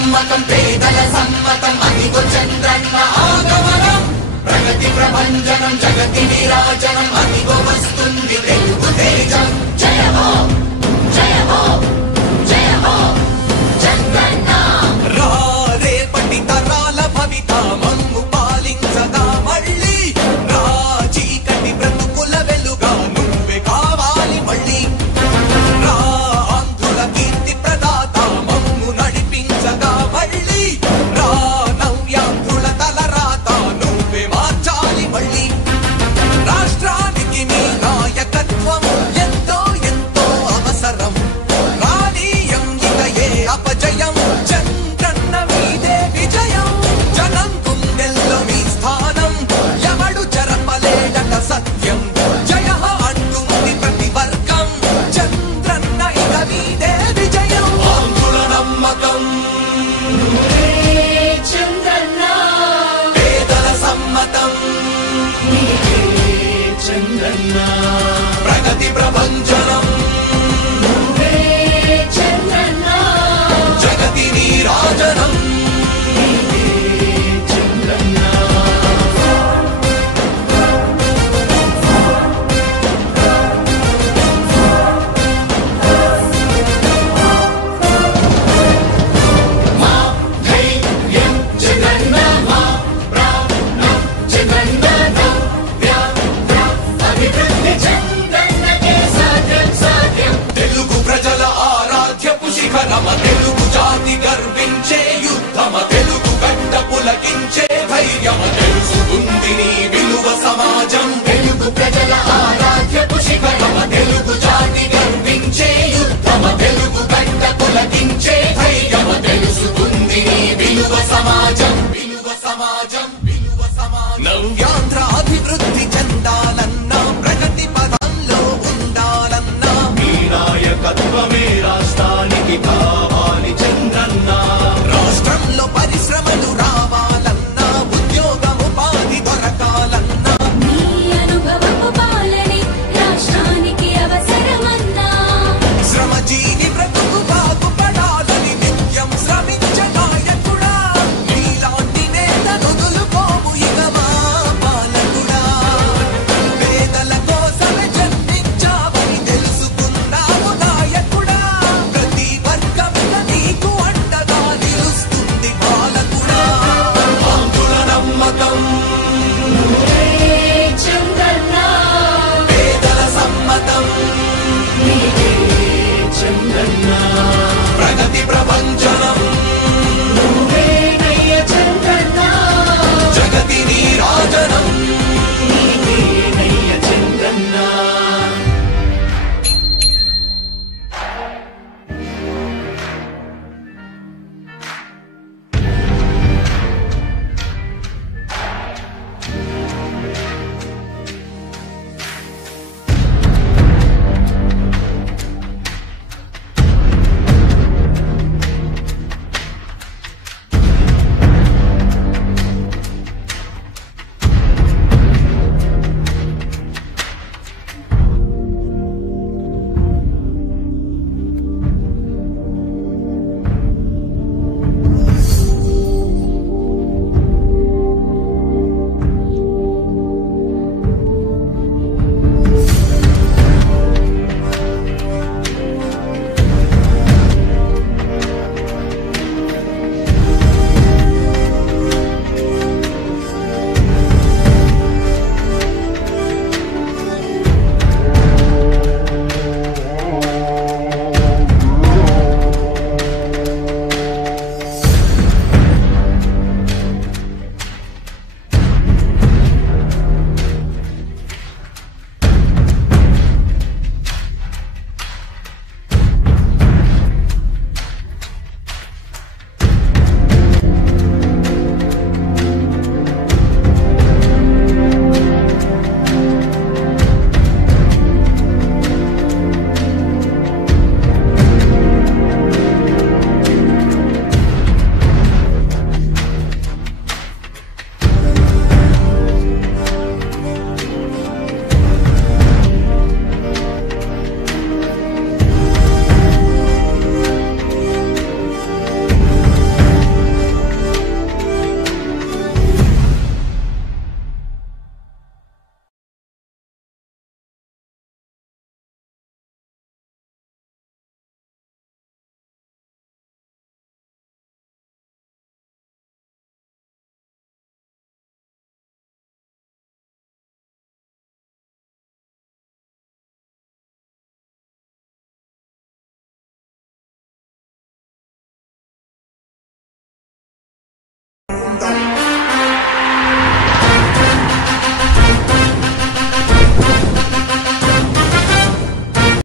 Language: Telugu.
నమ్మకం పేదల సమ్మతం అదిగో చంద్రన్న ఆగమనం ప్రగతి ప్రభంజనం జగతి నీరాజనం అదిగో వస్తుంది తెలుగు తేజం జయ హో జయ హో జయ హో చంద్రన్న రా రేపటి తరాల భవిత మమ్ము పాలించగా మళ్ళీ రా చీకటి బ్రతుకుల వెలుగా నువ్వే కావాలి మళ్ళీ రా ఆంధ్రుల కీర్తి ప్రదాత మమ్ము నడిపించగా మళ్ళీ రా నవ్యాంధ్రుల తలరాత నువ్వే మార్చాలి మళ్ళీ రాష్ట్రానికి మీ నాయకత్వం ఎంతో ఎంతో అవసరం రానీయం ఇక ఏ అపజయం చంద్రన్న మీదే విజయం జనం గుండెల్లో మీ స్థానం ఎవడు చెరపలేడట సత్యం జయ అంటుంది ప్రతి వర్గం చంద్రన్న ఇక మీదే విజయం ఆంధ్రుల నమ్మకం చంద్రన్న పేదల సమ్మతం చంద్రన్న ప్రగతి ప్రభంజనం చంద్రన్న జగతి నీరాజనం చంద్రన్న మా ధైర్యం చంద్రన్న మా ప్రాణం చంద్రన్న నవ్య అభివృద్ధి చంద్రన్నకే సాధ్యం సాధ్యం తెలుగు ప్రజల ఆరాధ్యపు శిఖరమ తెలుగు జాతిగా